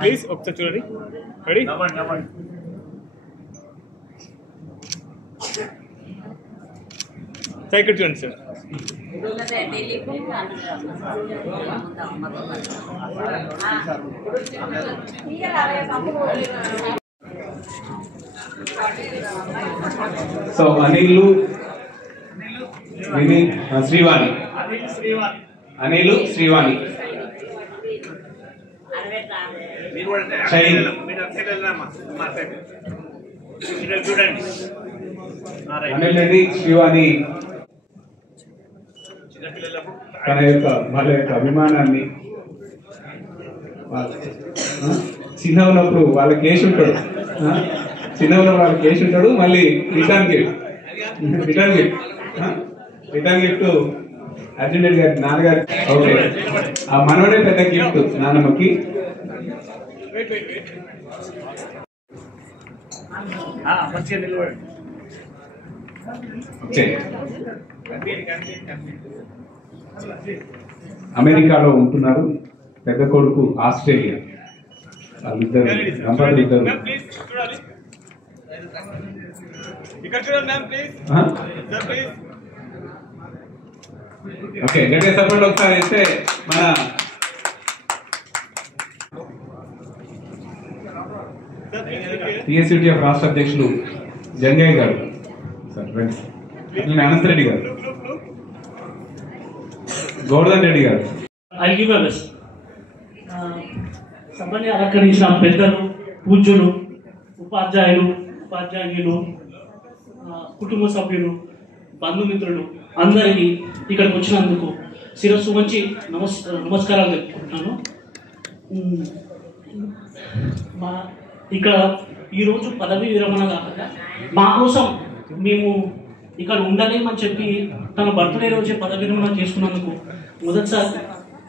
Please ఒకసారి చూడండి. Ready? ఇక్కడ చూడండి సార్. సో అనిల్ శ్రీవాణి, అనిల్ శ్రీవాణి, అనిల్ రెడ్డి శ్రీవాణి వాళ్ళ యొక్క అభిమానాన్ని చిన్న ఉన్నప్పుడు వాళ్ళ కేసు ఉంటాడు, చిన్న ఉన్నప్పుడు వాళ్ళ కేసు ఉంటాడు. మళ్ళీ రిటర్న్ గిఫ్ట్ అర్జున్ రెడ్డి గారి నాన్నగారు. ఓకే, ఆ మనవడే పెద్ద గిఫ్ట్ నాన్నమ్మకి. అమెరికాలో ఉంటున్నారు, పెద్ద కొడుకు ఆస్ట్రేలియా. వాళ్ళిద్దరు దంపతులు ఇద్దరు. ఓకే, గట్టిగా సపోర్ట్ ఒకసారి ఇస్తే మన టిఎస్యూటీఎఫ్ రాష్ట్ర అధ్యక్షులు జంగయ్య గారు, అనంత్ రెడ్డి గారు, గౌర్ధన్ రెడ్డి గారు. సభని అలంకరించిన పెద్దలు, పూజ్యులు, ఉపాధ్యాయులు, కుటుంబ సభ్యులు, బంధుమిత్రులు అందరికీ ఇక్కడికి వచ్చినందుకు శిరస్సు వంచి నమస్కారాలు చెప్పుకుంటున్నాను. ఇక్కడ ఈరోజు పదవీ విరమణ కాకుండా మా కోసం మేము ఇక్కడ ఉండలేమని చెప్పి తన బర్త్డే రోజే పదవీ విరమణ చేసుకున్నందుకు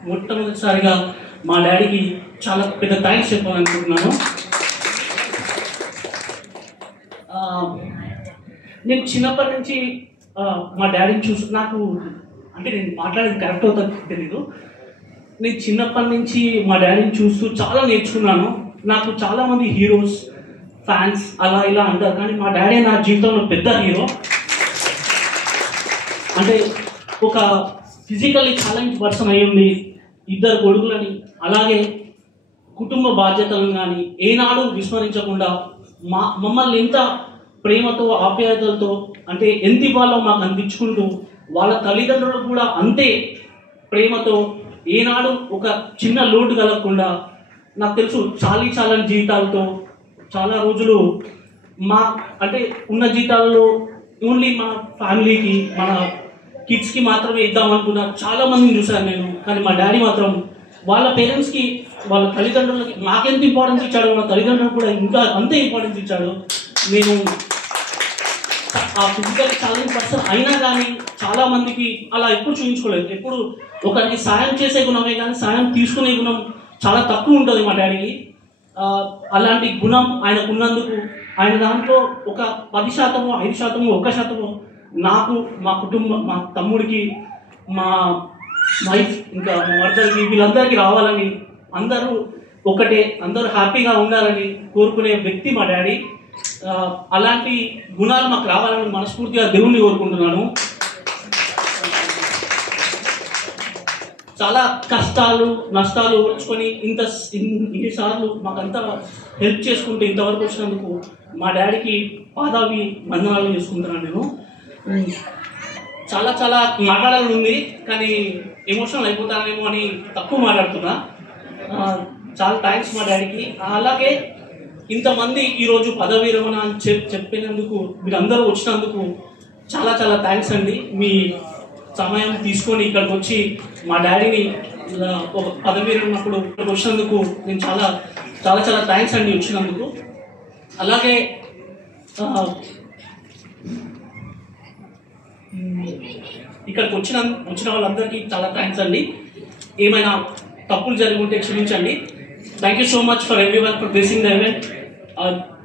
మొట్టమొదటిసారిగా మా డాడీకి చాలా పెద్ద థ్యాంక్స్ చెప్పాలనుకుంటున్నాను. నేను చిన్నప్పటి నుంచి మా డాడీని చూసి నాకు అంటే నేను మాట్లాడేది కరెక్ట్ అవుతుందో తెలీదు. నేను చిన్నప్పటి నుంచి మా డాడీని చూస్తూ చాలా నేర్చుకున్నాను. నాకు చాలామంది హీరోస్, ఫ్యాన్స్ అలా ఇలా అంటారు, కానీ మా డాడీ నా జీవితంలో పెద్ద హీరో. అంటే ఒక ఫిజికల్లీ ఛాలెంజ్ పర్సన్ అయ్యింది, ఇద్దరు కొడుకులని, అలాగే కుటుంబ బాధ్యతలను కానీ ఏనాడు విస్మరించకుండా మమ్మల్ని ఎంత ప్రేమతో ఆప్యాయతలతో అంటే ఎంత ఇవ్వాలో మాకు అందించుకుంటూ వాళ్ళ తల్లిదండ్రులకు కూడా అంతే ప్రేమతో ఏనాడు ఒక చిన్న లోటు కలగకుండా, నాకు తెలుసు చాలని జీవితాలతో చాలా రోజులు అంటే ఉన్న జీతాలలో ఓన్లీ మన ఫ్యామిలీకి మన కిడ్స్కి మాత్రమే ఇద్దామనుకున్నా చాలా మందిని చూశాను నేను. కానీ మా డాడీ మాత్రం వాళ్ళ పేరెంట్స్కి, వాళ్ళ తల్లిదండ్రులకి నాకెంత ఇంపార్టెన్స్ ఇచ్చాడు, మా తల్లిదండ్రులకు కూడా ఇంకా అంతే ఇంపార్టెన్స్ ఇచ్చాడు. నేను ఆ ఫిజికల్ ఛాలెంజ్ పర్సన్ అయినా కానీ చాలా మందికి అలా ఎప్పుడు చూపించుకోలేదు. ఎప్పుడు ఒకరికి సాయం చేసే గుణమే కానీ సాయం తీసుకునే గుణం చాలా తక్కువ ఉంటుంది మా డాడీకి. అలాంటి గుణం ఆయనకు ఉన్నందుకు ఆయన దాంట్లో ఒక 10%, 5%, 1% నాకు, మా కుటుంబం, మా తమ్ముడికి, మా వైఫ్, ఇంకా మా మర్దలకి, వీళ్ళందరికీ రావాలని, అందరూ ఒకటే, అందరూ హ్యాపీగా ఉండాలని కోరుకునే వ్యక్తి మా డాడీ. అలాంటి గుణాలు మాకు రావాలని మనస్ఫూర్తిగా దేవుణ్ణి కోరుకుంటున్నాను. చాలా కష్టాలు నష్టాలు ఓర్చుకొని ఇన్నిసార్లు మాకంతా హెల్ప్ చేసుకుంటూ ఇంతవరకు వచ్చినందుకు మా డాడీకి పాదావి వందనాలు చేసుకుంటున్నాను. నేను చాలా మాట్లాడాలని ఉంది, కానీ ఎమోషనల్ అయిపోతానేమో అని తక్కువ మాట్లాడుతున్నా. చాలా థ్యాంక్స్ మా డాడీకి. అలాగే ఇంతమంది ఈరోజు పదవీ విరమణ అని చెప్పినందుకు, మీరందరూ వచ్చినందుకు చాలా థ్యాంక్స్ అండి. మీ సమయం తీసుకొని ఇక్కడికి వచ్చి మా డాడీని ఒక పదవీ విరమణప్పుడు ఇక్కడికి వచ్చినందుకు నేను చాలా థ్యాంక్స్ అండి వచ్చినందుకు. అలాగే ఇక్కడికి వచ్చిన వాళ్ళందరికీ చాలా థ్యాంక్స్ అండి. ఏమైనా తప్పులు జరిగి ఉంటే క్షమించండి. Thank you so much for everyone for gracing the event.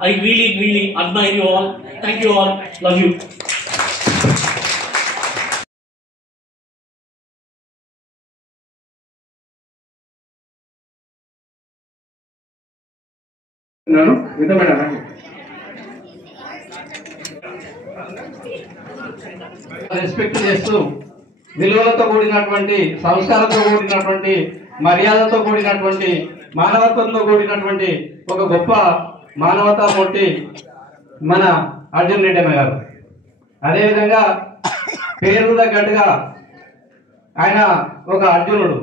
I really admire you all. Thank you all. Love you. Respect చేస్తూ విలువలతో కూడినటువంటి సంస్కారంతో కూడినటువంటి మర్యాదతో కూడినటువంటి మానవత్వంతో కూడినటువంటి ఒక గొప్ప మానవతామూర్తి మన అర్జున్ రెడ్డి అన్న గారు. అదేవిధంగా పేరు తగ్గట్టుగా ఆయన ఒక అర్జునుడు.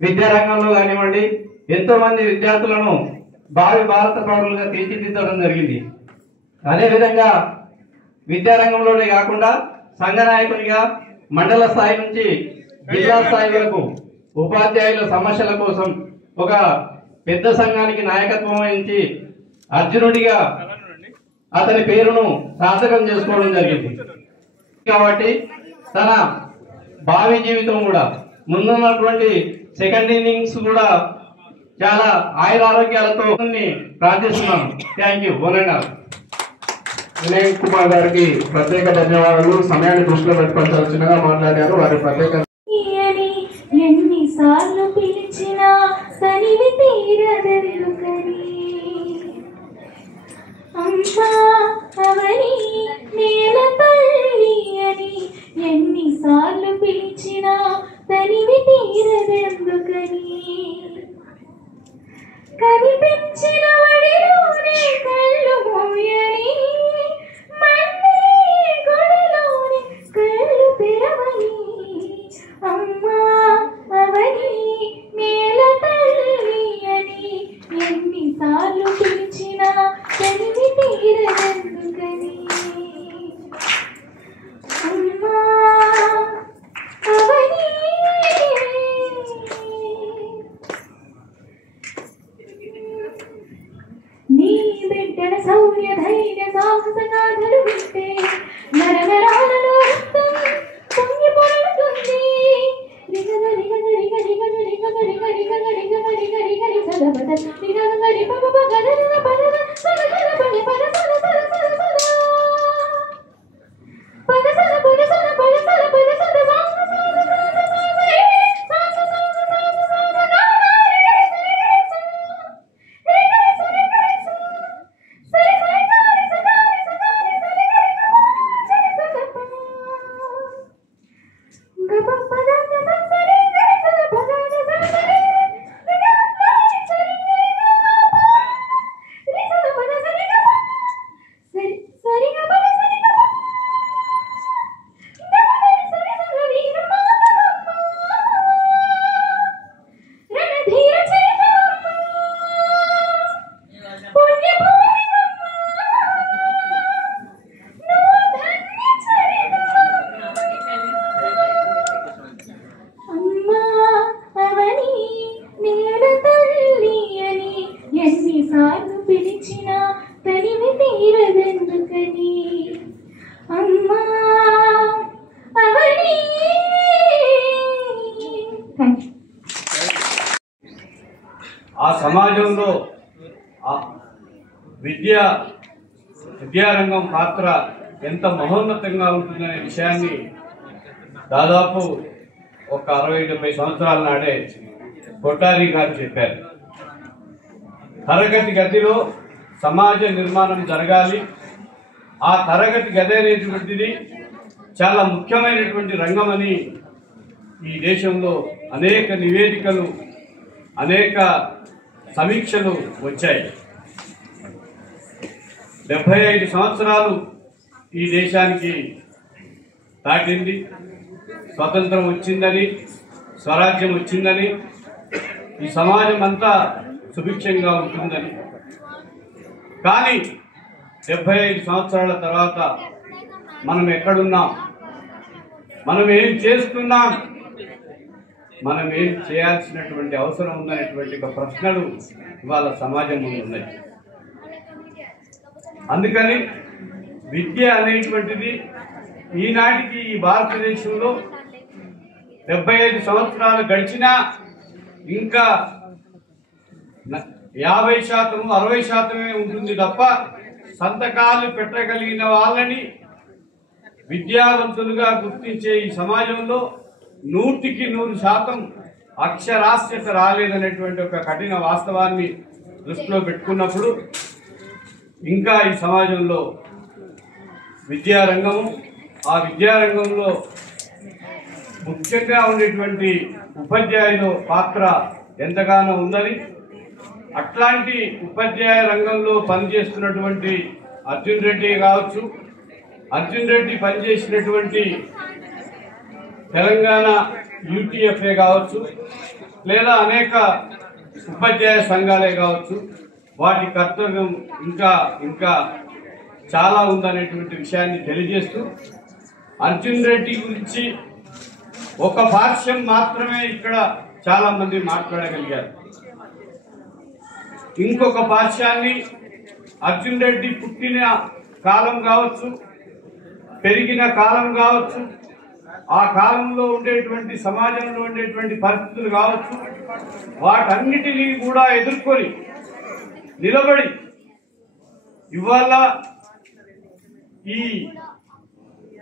విద్యారంగంలో కానివ్వండి ఎంతో మంది విద్యార్థులను భావి భారత పౌరులుగా తీర్చిదిద్దడం జరిగింది. అదేవిధంగా విద్యారంగంలోనే కాకుండా సంఘ నాయకునిగా మండల స్థాయి నుంచి జిల్లా స్థాయి వరకు ఉపాధ్యాయుల సమస్యల కోసం ఒక పెద్ద సంఘానికి నాయకత్వం వహించి అర్జునుడిగా అతని పేరును సార్థకం చేసుకోవడం జరిగింది. కాబట్టి తన భావి జీవితం కూడా ముందున్నటువంటి సెకండ్ ఇన్నింగ్స్ కూడా చాలా ఆయురారోగ్యాలతో ప్రార్థిస్తున్నాను. Thank you. వినయ్ కుమార్ గారికి ప్రత్యేక ధన్యవాదాలు. సమయాన్ని దృష్టిలో పెట్టుకొని చాలా చిన్నగా మాట్లాడారు. వారి ప్రత్యేక ఎన్నిసార్లు పిలిచినా తనివి తీరదెరుకని అమ్మా అవని నేల తల్లి అని ఎన్నిసార్లు పిలిచినా తనివి తీరదెందుకని కనిపించిన వడిలోనే కళ్ళు మూయని మళ్ళీ గుడిలోనే కళ్ళు తెరవని అమ్మా అవని నేల తల్లి అని ఎన్నిసార్లు పిలిచినా తనివి తీరదెందుకని అమ్మా అవని నీ బిడ్డల శౌర్య ధైర్య సాహస గాథలు వింటే నరనరాలలో రక్తం పొంగి పొరులుతుంది. రిగగ రిగగ రిగ రిగగ రిగగ రిగ రిగగ రిగగ రిగ రిగ రి సదబద రిగగ రి పగ పగ గదన పదన సదన పని పద సద సద సద సద పద సద పద సద పద సద పద సద సాంగ సాంగ సాంగ సాంగ ఏ సాంగ సాంగ సాంగ సాంగ గాన రిగ రిగ రిగ ఎన్నిసార్లు పిలిచినా తనివి తీరదెందుకని అమ్మా అవని. ఆ సమాజంలో విద్యారంగం పాత్ర ఎంత మహోన్నతంగా ఉంటుందనే విషయాన్ని దాదాపు ఒక 60-70 సంవత్సరాల నాడే కొఠారి గారు చెప్పారు. తరగతి గదిలో సమాజ నిర్మాణం జరగాలి. ఆ తరగతి గది అనేటువంటిది చాలా ముఖ్యమైనటువంటి రంగమని ఈ దేశంలో అనేక నివేదికలు అనేక సమీక్షలు వచ్చాయి. 75 సంవత్సరాలు ఈ దేశానికి దాటింది. స్వతంత్రం వచ్చిందని, స్వరాజ్యం వచ్చిందని, ఈ సమాజం అంతా సుభిక్షంగా ఉంటుందని. కానీ 75 సంవత్సరాల తర్వాత మనం ఎక్కడున్నాం, మనం ఏం చేస్తున్నాం, మనం ఏం చేయాల్సినటువంటి అవసరం ఉందనేటువంటి ఒక ప్రశ్నలు ఇవాళ సమాజం ముందు ఉన్నాయి. అందుకని విద్య అనేటువంటిది ఈనాటికి ఈ భారతదేశంలో 75 సంవత్సరాలు గడిచినా ఇంకా 50%, 60% ఉంటుంది తప్ప సంతకాలు పెట్టగలిగిన వాళ్ళని విద్యావంతులుగా గుర్తించే ఈ సమాజంలో 100% అక్షరాస్యత రాలేదనేటువంటి ఒక కఠిన వాస్తవాన్ని దృష్టిలో పెట్టుకున్నప్పుడు ఇంకా ఈ సమాజంలో విద్యారంగము, ఆ విద్యారంగంలో ముఖ్యంగా ఉండేటువంటి ఉపాధ్యాయుల పాత్ర ఎంతగానో ఉందని, అట్లాంటి ఉపాధ్యాయ రంగంలో పనిచేస్తున్నటువంటి అర్జున్ రెడ్డి కావచ్చు, అర్జున్ రెడ్డి పనిచేసినటువంటి తెలంగాణ యూటీఎఫ్ఏ కావచ్చు, లేదా అనేక ఉపాధ్యాయ సంఘాలే కావచ్చు, వాటి కర్తవ్యం ఇంకా ఇంకా చాలా ఉందనేటువంటి విషయాన్ని తెలియజేస్తూ, అర్జున్ రెడ్డి గురించి ఒక భాష్యం మాత్రమే ఇక్కడ చాలా మంది మాట్లాడగలిగారు. ఇంకొక భాష్యాన్ని అర్జున్ రెడ్డి పుట్టిన కాలం కావచ్చు, పెరిగిన కాలం కావచ్చు, ఆ కాలంలో ఉండేటువంటి సమాజంలో ఉండేటువంటి పరిస్థితులు కావచ్చు, వాటన్నిటినీ కూడా ఎదుర్కొని నిలబడి ఇవాళ ఈ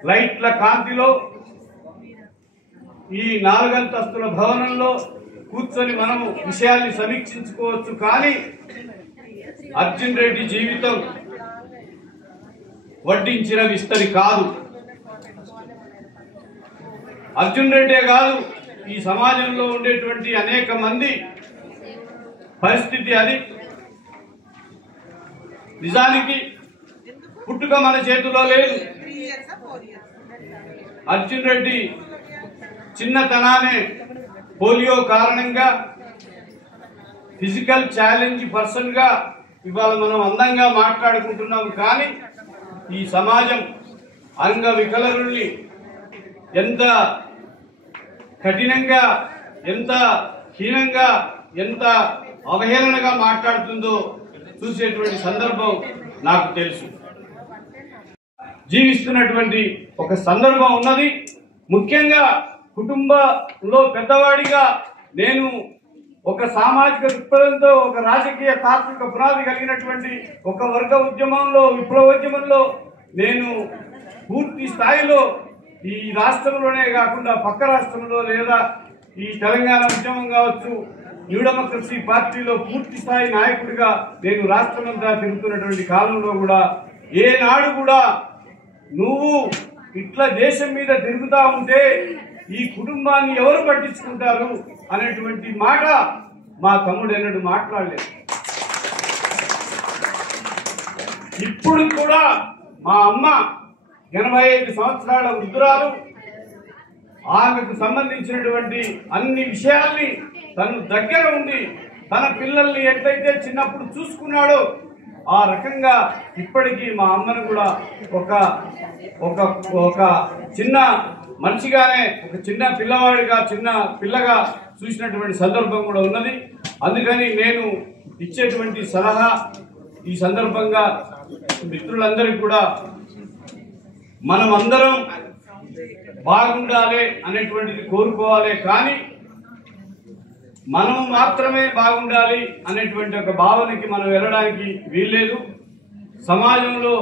లైట్ల కాంతిలో ఈ 4 అంతస్తుల భవనంలో కూర్చొని మనము విషయాల్ని సమీక్షించుకోవచ్చు. కానీ అర్జున్ రెడ్డి జీవితం వడ్డించిన విస్తరి కాదు. అర్జున్ రెడ్డే కాదు, ఈ సమాజంలో ఉండేటువంటి అనేక మంది పరిస్థితి అది. నిజానికి పుట్టుక మన చేతిలో లేదు. అర్జున్ రెడ్డి చిన్నతనానే పోలియో కారణంగా ఫిజికల్ ఛాలెంజ్ పర్సన్గా ఇవాళ మనం అందంగా మాట్లాడుకుంటున్నాం. కానీ ఈ సమాజం అంగవికలుల్ని ఎంత కఠినంగా, ఎంత హీనంగా, ఎంత అవహేళనగా మాట్లాడుతుందో చూసేటువంటి సందర్భం నాకు తెలుసు. జీవిస్తున్నటువంటి ఒక సందర్భం ఉన్నది. ముఖ్యంగా కుటుంబంలో పెద్దవాడిగా నేను ఒక సామాజిక దృక్పథంతో, ఒక రాజకీయ తాత్విక పునాది కలిగినటువంటి ఒక వర్గ ఉద్యమంలో, విప్లవోద్యమంలో నేను పూర్తి స్థాయిలో ఈ రాష్ట్రంలోనే కాకుండా పక్క రాష్ట్రంలో లేదా ఈ తెలంగాణ ఉద్యమం కావచ్చు, న్యూ డెమోక్రసీ పార్టీలో పూర్తి స్థాయి నాయకుడిగా నేను రాష్ట్రమంతా తిరుగుతున్నటువంటి కాలంలో కూడా ఏనాడు కూడా నువ్వు ఇట్లా దేశం మీద తిరుగుతా ఉంటే ఈ కుటుంబాన్ని ఎవరు పట్టించుకుంటారు అనేటువంటి మాట మా తమ్ముడు ఎన్నడూ మాట్లాడలేదు. ఇప్పుడు కూడా మా అమ్మ 85 సంవత్సరాల వృద్ధురాలు, ఆమెకు సంబంధించినటువంటి అన్ని విషయాల్ని తను దగ్గర ఉండి తన పిల్లల్ని ఎట్లయితే చిన్నప్పుడు చూసుకున్నాడో ఆ రకంగా ఇప్పటికీ మా అమ్మను కూడా ఒక ఒక ఒక చిన్న మనిషిగానే, ఒక చిన్న పిల్లవాడిగా, చిన్న పిల్లగా చూసినటువంటి సందర్భం కూడా ఉన్నది. అందుకని నేను ఇచ్చేటువంటి సలహా ఈ సందర్భంగా మిత్రులందరికీ కూడా మనం అందరం బాగుండాలి అనేటువంటిది కోరుకోవాలి. కానీ మనం మాత్రమే బాగుండాలి అనేటువంటి ఒక భావనకి మనం వెళ్ళడానికి వీల్లేదు. సమాజంలో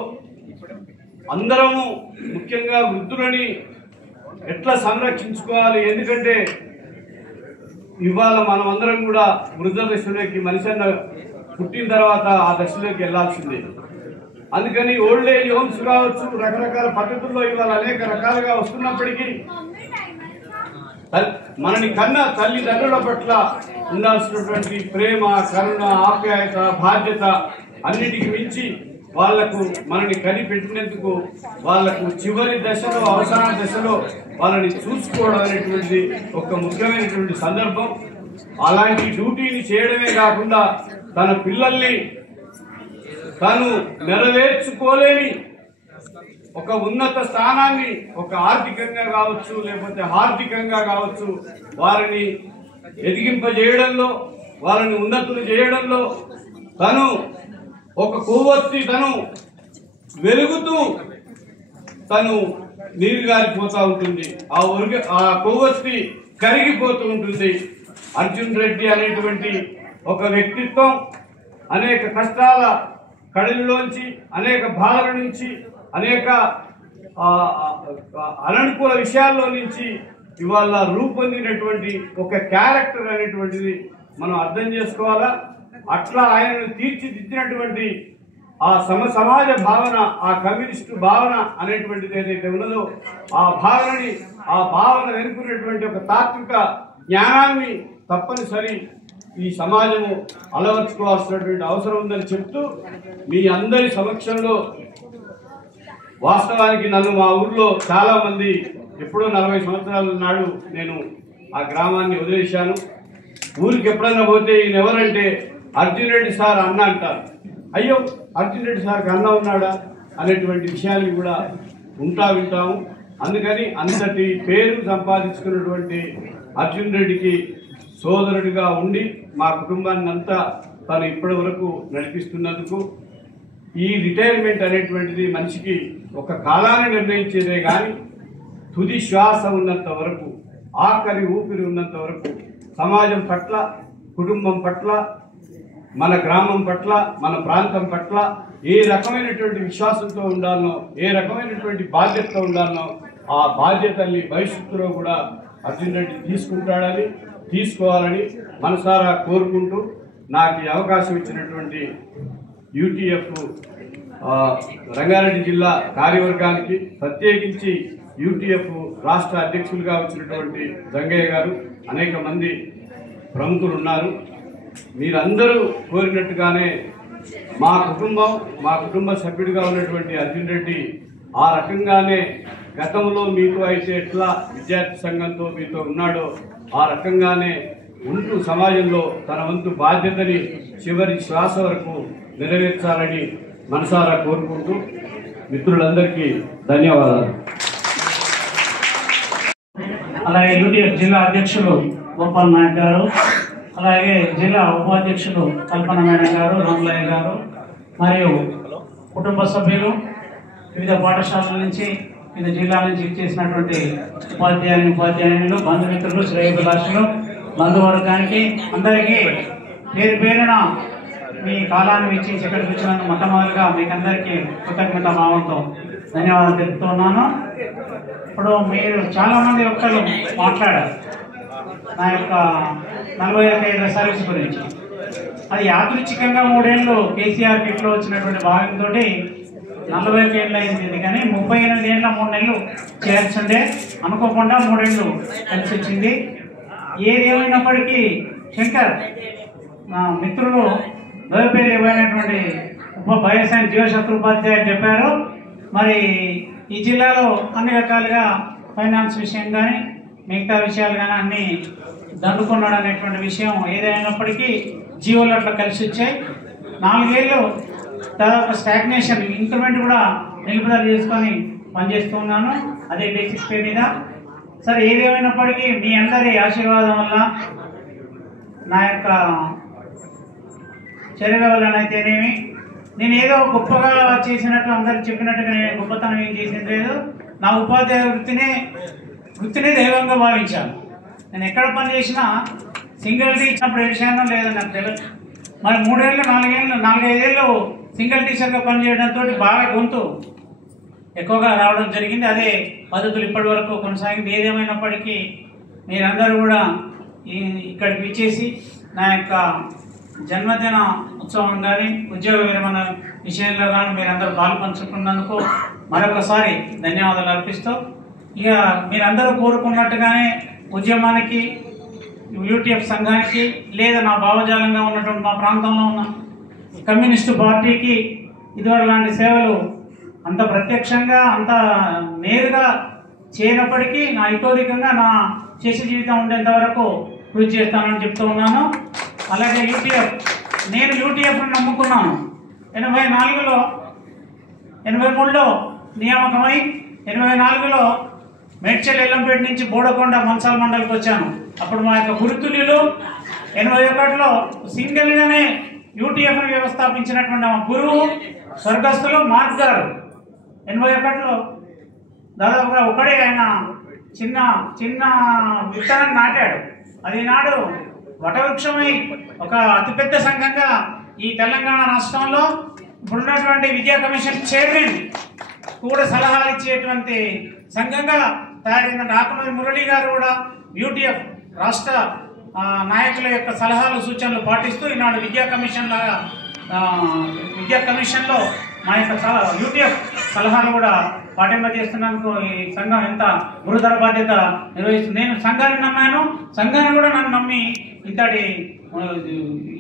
అందరము, ముఖ్యంగా వృద్ధులని ఎట్లా సంరక్షించుకోవాలి? ఎందుకంటే ఇవాళ మనం అందరం కూడా వృద్ధ దశలోకి, మనిషి అన్న పుట్టిన తర్వాత ఆ దశలోకి వెళ్లాల్సిందే. అందుకని ఓల్డ్ ఏజ్ హోమ్స్ కావచ్చు, రకరకాల పద్ధతుల్లో ఇవాళ అనేక రకాలుగా వస్తున్నప్పటికీ మనని కన్నా తల్లిదండ్రుల పట్ల ఉండాల్సినటువంటి ప్రేమ, కరుణ, ఆప్యాయత, బాధ్యత అన్నిటికి మించి వాళ్లకు మనని కనిపెట్టినందుకు వాళ్లకు చివరి దశలో, అవసాన దశలో వాళ్ళని చూసుకోవడం అనేటువంటి ఒక ముఖ్యమైనటువంటి సందర్భం. అలాంటి డ్యూటీని చేయడమే కాకుండా తన పిల్లల్ని తను నెరవేర్చుకోలేని ఒక ఉన్నత స్థానాన్ని, ఒక ఆర్థికంగా కావచ్చు లేకపోతే ఆర్థికంగా కావచ్చు, వారిని ఎదిగింపజేయడంలో, వారిని ఉన్నతులు చేయడంలో తను ఒక కొవ్వొత్తి తను వెలుగుతూ తను నీరుగారిపోతూ ఉంటుంది. ఆ కొవ్వొత్తి కరిగిపోతూ ఉంటుంది. అర్జున్ రెడ్డి అనేటువంటి ఒక వ్యక్తిత్వం అనేక కష్టాల కడలిలోంచి, అనేక బాధల నుంచి, అనేక అననుకూల విషయాల్లో నుంచి ఇవాళ రూపొందినటువంటి ఒక క్యారెక్టర్ అనేటువంటిది మనం అర్థం చేసుకోవాలా. అట్లా ఆయనను తీర్చిదిద్దినటువంటి ఆ సమాజ భావన, ఆ కమ్యూనిస్టు భావన అనేటువంటిది ఏదైతే ఉన్నదో ఆ భావన వెనుకున్నటువంటి ఒక తాత్విక జ్ఞానాన్ని తప్పనిసరి ఈ సమాజము అలవర్చుకోవాల్సినటువంటి అవసరం ఉందని చెప్తూ మీ అందరి సమక్షంలో వాస్తవానికి నన్ను మా ఊర్లో చాలా మంది ఎప్పుడో 40 సంవత్సరాల నాడు నేను ఆ గ్రామాన్ని వదిలేశాను. ఊరికి ఎప్పుడన్నా పోతే ఈయన ఎవరంటే అర్జున్ రెడ్డి సార్ అన్న అంటారు. అయ్యో అర్జున్ రెడ్డి సార్కి అన్న ఉన్నాడా అనేటువంటి విషయాన్ని కూడా వింటాము. అందుకని అంతటి పేరు సంపాదించుకున్నటువంటి అర్జున్ రెడ్డికి సోదరుడిగా ఉండి మా కుటుంబాన్ని అంతా తను ఇప్పటి వరకు నడిపిస్తున్నందుకు, ఈ రిటైర్మెంట్ అనేటువంటిది మనిషికి ఒక కాలాన్ని నిర్ణయించేదే కానీ తుది శ్వాస ఉన్నంత వరకు, ఆఖరి ఊపిరి ఉన్నంత వరకు సమాజం పట్ల, కుటుంబం పట్ల, మన గ్రామం పట్ల, మన ప్రాంతం పట్ల ఏ రకమైనటువంటి విశ్వాసంతో ఉండాలనో, ఏ రకమైనటువంటి బాధ్యతతో ఉండాలనో ఆ బాధ్యతల్ని భవిష్యత్తులో కూడా అర్జున్ రెడ్డి తీసుకోవాలని మనసారా కోరుకుంటూ నాకు ఈ అవకాశం ఇచ్చినటువంటి యూటీఎఫ్ రంగారెడ్డి జిల్లా కార్యవర్గానికి, ప్రత్యేకించి యూటీఎఫ్ రాష్ట్ర అధ్యక్షులుగా వచ్చినటువంటి జంగయ్య గారు, అనేక మంది ప్రముఖులు ఉన్నారు. మీరందరూ కోరినట్టుగానే మా కుటుంబ సభ్యుడిగా ఉన్నటువంటి అర్జున్ రెడ్డి ఆ రకంగానే గతంలో మీతో అయితే ఎట్లా విద్యార్థి సంఘంతో మీతో ఉన్నాడో ఆ రకంగానే ఉంటూ సమాజంలో తన వంతు బాధ్యతని చివరి శ్వాస వరకు నెరవేర్చాలని మనసారా కోరుకుంటూ మిత్రులందరికీ ధన్యవాదాలు. అలాగే యూటీఎఫ్ జిల్లా అధ్యక్షులు గోపాల్ నాయక్ గారు, అలాగే జిల్లా ఉపాధ్యక్షులు కల్పన మేడం గారు, రామలయ్య గారు, మరియు కుటుంబ సభ్యులు, వివిధ పాఠశాలల నుంచి, వివిధ జిల్లాల నుంచి ఇచ్చేసినటువంటి ఉపాధ్యాయులు, బంధుమిత్రులు, శ్రేయోభిలాషులు, బంధువర్గానికి అందరికీ పేరు పేరున మీ కాలాన్ని వెచ్చించి ఇక్కడికి వచ్చినందుకు మొట్టమొదటిగా మీకు అందరికీ కృతజ్ఞత భావంతో ధన్యవాదాలు తెలుపుతున్నాను. ఇప్పుడు మీరు చాలామంది ఒక్కరు మాట్లాడారు నా యొక్క 45 ఏళ్ల సర్వీస్ గురించి. అది యాదృచ్ఛికంగా 3 ఏళ్ళు కేసీఆర్ కిట్లో వచ్చినటువంటి భాగంతో 40 ఏళ్ళు అయింది, కానీ 38 ఏళ్ళ 3 నెలలు చేర్చుండే, అనుకోకుండా 3 ఏళ్ళు కలిసి వచ్చింది. ఏది ఏమైనప్పటికీ శంకర్ నా మిత్రులు దోయపల్లి ఇవ్వనటువంటి బయసాని జీవశక్తి ఉపాధ్యాయులు చెప్పారు. మరి ఈ జిల్లాలో అన్ని రకాలుగా ఫైనాన్స్ విషయం కానీ మిగతా విషయాలు కానీ అన్నీ దండుకున్నాడు అనేటువంటి విషయం ఏదైనప్పటికీ జీవోలు అట్లా కలిసి వచ్చాయి. 4 ఏళ్ళు దాదాపు స్టాగ్నేషన్, ఇంక్రిమెంట్ కూడా నిలుపుదల చేసుకొని పనిచేస్తూ ఉన్నాను అదే బేసిక్ పే మీద. సరే, ఏదేమైనప్పటికీ మీ అందరి ఆశీర్వాదం వల్ల, నా యొక్క చర్యల వల్లనైతేనేమి, నేను ఏదో గొప్పగా చేసినట్టు అందరు చెప్పినట్టుగా నేను గొప్పతనం ఏం చేసింది లేదు. నా ఉపాధ్యాయ వృత్తిని దైవంగా భావించాను. నేను ఎక్కడ పని చేసినా సింగిల్ టీ ఇచ్చినప్పుడు ఏ విషయాన్ని లేదని నాకు తెలియదు. మరి 3 ఏళ్ళు 4 ఏళ్ళు సింగిల్ టీచర్గా పనిచేయడంతో బాగా గొంతు ఎక్కువగా రావడం జరిగింది. అదే పద్ధతులు ఇప్పటి వరకు కొనసాగింది. ఏదేమైనప్పటికీ మీరందరూ కూడా ఇక్కడికి విచ్చేసి నా యొక్క జన్మదిన ఉత్సవం కానీ ఉద్యోగ విరమణ విషయంలో కానీ మీరందరూ పాల్పంచుకున్నందుకు మరొకసారి ధన్యవాదాలు అర్పిస్తూ, ఇక మీరందరూ కోరుకున్నట్టుగానే ఉద్యమానికి, యూటీఎఫ్ సంఘానికి, లేదా నా భావజాలంగా ఉన్నటువంటి మా ప్రాంతంలో ఉన్న కమ్యూనిస్టు పార్టీకి ఇదివరకు లాంటి సేవలు అంత ప్రత్యక్షంగా అంత నేరుగా చేయనప్పటికీ నా ఇతోధికంగా నా చేసే జీవితం ఉండేంత వరకు కృషి చేస్తానని చెప్తూ ఉన్నాను. అలాగే నేను యూటీఎఫ్ను నమ్ముకున్నాను. 84లో 83లో నియామకమై 84లో మేడ్చల్ ఎల్లంపేట నుంచి బోడకొండ మంచాల మండలికి వచ్చాను. అప్పుడు మా యొక్క గురుతుల్యులు 81లో సింగిల్గానే యూటీఎఫ్ను వ్యవస్థాపించినటువంటి మా గురువు స్వర్గస్థులు మార్క్ గారు 81లో దాదాపుగా ఒకడే ఆయన చిన్న విత్తనాన్ని నాటాడు. అది నాడు వటవృక్షమై ఒక అతిపెద్ద సంఘంగా ఈ తెలంగాణ రాష్ట్రంలో ఇప్పుడున్నటువంటి విద్యా కమిషన్ చైర్మన్ కూడా సలహాలు ఇచ్చేటువంటి సంఘంగా తయారైందంటే. ఆకుమూరి మురళి గారు కూడా యూటీఎఫ్ రాష్ట్ర నాయకుల యొక్క సలహాలు సూచనలు పాటిస్తూ ఈనాడు విద్యా కమిషన్లో మా యొక్క యూటీఎఫ్ సలహాలు కూడా పాటింపజేస్తున్నందుకు ఈ సంఘం ఎంత గురుతర బాధ్యత నిర్వహిస్తుంది. నేను సంఘాన్ని నమ్మాను, సంఘాన్ని కూడా నన్ను నమ్మి ఇంతటి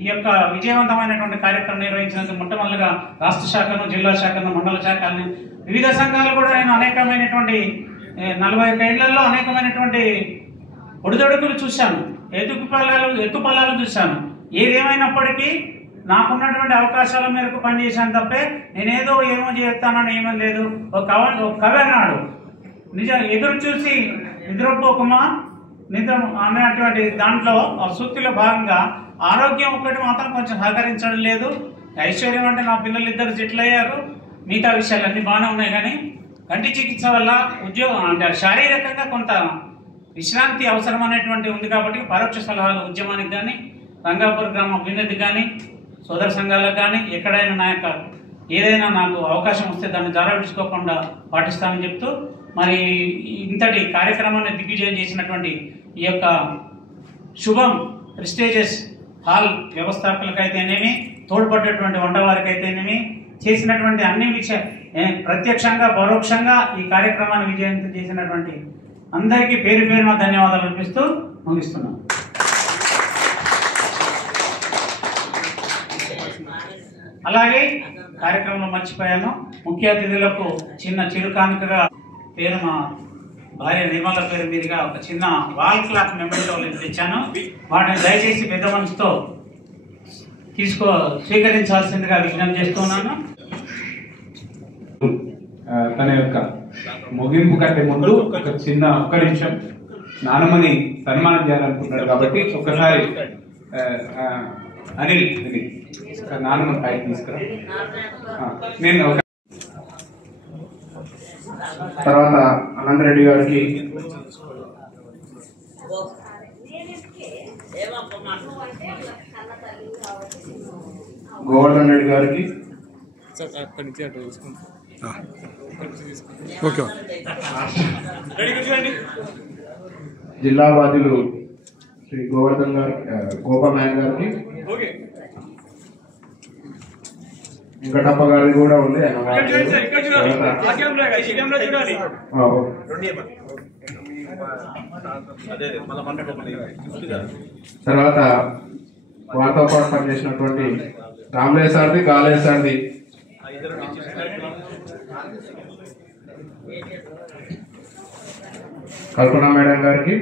ఈ యొక్క విజయవంతమైనటువంటి కార్యక్రమం నిర్వహించినందుకు మొట్టమొదటిగా రాష్ట్ర శాఖను, జిల్లా శాఖను, మండల శాఖల్ని, వివిధ సంఘాలు కూడా నేను అనేకమైనటువంటి 40 ఏళ్లలో అనేకమైనటువంటి ఒడిదొడుకులు చూశాను, ఎత్తుపల్లాలు చూశాను. ఏదేమైనప్పటికీ నాకున్నటువంటి అవకాశాల మేరకు పనిచేశాను తప్పే నేనేదో ఏమో చేస్తానని ఏమీ లేదు. ఒక కవి అన్నాడు, ఎదురు చూసి నిద్రపోకుమా నిద్ర అన్నటువంటి దాంట్లో ఆ సూక్తిలో భాగంగా ఆరోగ్యం ఒక్కటి మాత్రం కొంచెం సహకరించడం లేదు. ఐశ్వర్యం అంటే నా పిల్లలు 2 సెటిల్ అయ్యారు, మిగతా విషయాలు అన్నీ బాగానే ఉన్నాయి. కానీ కంటి చికిత్స వల్ల ఉద్యోగం అంటే శారీరకంగా కొంత విశ్రాంతి అవసరం అనేటువంటి ఉంది. కాబట్టి పరోక్ష సలహాలు ఉద్యమానికి కానీ, రంగాపూర్ గ్రామ అభ్యున్నతి కానీ, సోదర సంఘాలకు కానీ ఎక్కడైనా ఏదైనా నాకు అవకాశం వస్తే దాన్ని జారవిడుచుకోకుండా పాటిస్తామని చెప్తూ, మరి ఇంతటి కార్యక్రమాన్ని దిగ్విజయం చేసినటువంటి ఈ యొక్క శుభం ప్రెస్టీజియస్ హాల్ వ్యవస్థాపకులకైతేనేమి, తోడ్పడ్డటువంటి వంటవారికైతేనేమి, చేసినటువంటి అన్ని ప్రత్యక్షంగా పరోక్షంగా ఈ కార్యక్రమాన్ని విజయవంతం చేసినటువంటి అందరికీ పేరు పేరున ధన్యవాదాలు అర్పిస్తూ ముగిస్తున్నాను. అలాగే కార్యక్రమంలో మర్చిపోయాను, ముఖ్య అతిథులకు చిన్న చిరుకానుకగా పేరు మా భార్య నిర్మల పేరు మీదుగా ఒక చిన్న వాల్ క్లాక్ మెమరీలో తెచ్చాను. వాటిని దయచేసి పెద్ద మనసుతో స్వీకరించాల్సిందిగా విజ్ఞప్తి చేస్తున్నాను. తన యొక్క ముగింపు కంటే ముందు ఒక్క నిమిషం నానమ్మని సన్మానం చేయాలనుకుంటున్నాడు కాబట్టి ఒక్కసారి అనిల్ నానమ్మ పైకి తీసుకురా. నేను తర్వాత అనంతరెడ్డి గారికి, గోవర్ధన్ రెడ్డి గారికి, జిల్లా బాధ్యులు శ్రీ గోవర్ధన్ గారికి, గోపాల్ నాయక్ గారికి, వెంకటప్ప గారికి కూడా ఉంది. తర్వాత వారితో పాటు పనిచేసినటువంటి రామలయ్య సార్ది, గాలయ్య సార్ది, కల్పన మేడం గారికి,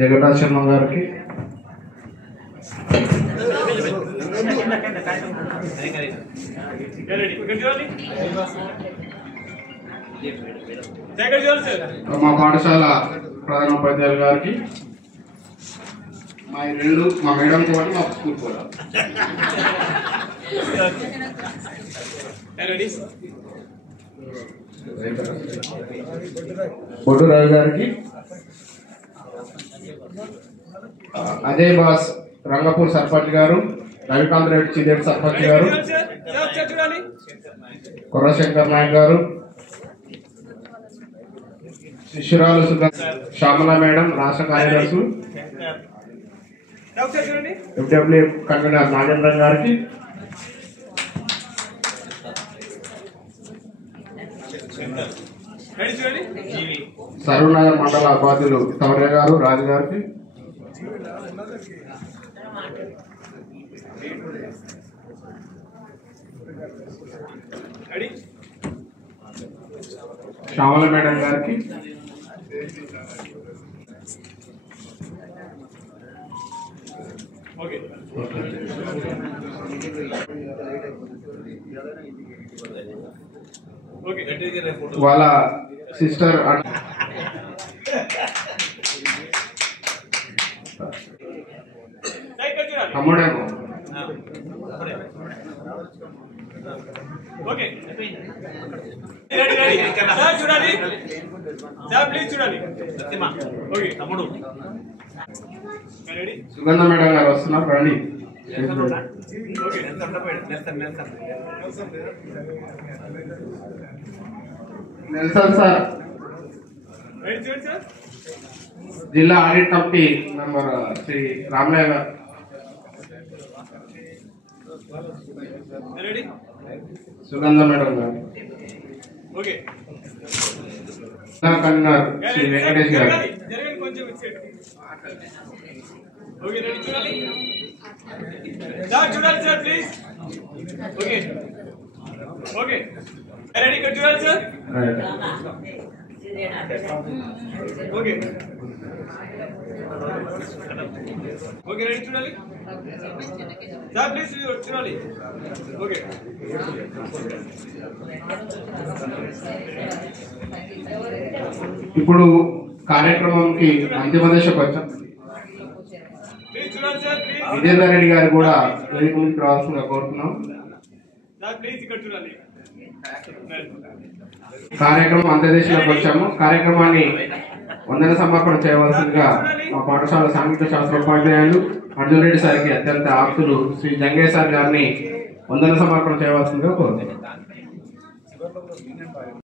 జగతా శర్మ గారికి, మా పాఠశాల ప్రధాన ఉపాధ్యాయులు గారికి, మా మేడం కూడా మా స్కూల్ కూడా, బొడ్డు రవి గారికి, అజయ్ బాస్ రంగపూర్ సర్పంచ్ గారు, రవికాంత్ రెడ్డి చీదేటి సర్పంచ్ గారు, కొర్రశంకర్ నాయక్ గారు, శిశురాలు శ్యామల మేడం రాష్ట్ర కార్యదర్శి, FWA కన్వీనర్ నాగేంద్ర గారికి, సరూనగర్ మండల బాధ్యులు తవరే గారు, రాజు గారికి, శ్యామల మేడం గారికి, వాళ్ళ సిస్టర్ తమ్ముడేమో చూడాలి. రెడీ సుగంధ మేడం గారు వస్తున్నారు, రండి. ఓకే నెల్సన్ సార్, రెడీ చూడండి సార్. జిల్లా audit committee member Shri Ramalaiah గారు. రెడీ సుగంధ మేడం గారు. ఓకే కన్వీనర్ శ్రీ వెంకటేష్ గారు. జరగండి కొంచెం ఇచ్చేయండి. ఓకే రెడీ చూడాలి సార్, చూడాలి sir please. Okay okay ready ఇక్కడ చూడాలి సార్. ఓకే ఓకే రెడీ చూడాలి సార్ ప్లీజ్ చూడాలి. ఓకే ఇప్పుడు కార్యక్రమంకి అంతిమ దశకు వచ్చాం. ప్లీజ్ చూడాలి సార్ ప్లీజ్. విజేందర్ రెడ్డి గారు కూడా వేదిక ముందుకు రావాల్సిందిగా కోరుతున్నాం. సార్ ప్లీజ్ ఇక్కడ చూడాలి. కార్యక్రమం అంత్య దశలోకి వచ్చాము. కార్యక్రమాన్ని వందన సమర్పణ చేయవలసిందిగా మా పాఠశాల సాంఘిక శాస్త్ర ఉపాధ్యాయులు అర్జున్ రెడ్డి సార్కి అత్యంత ఆప్తులు శ్రీ జంగయ్య సార్ గారిని వందన సమర్పణ చేయవలసిందిగా కోరుతున్నాం.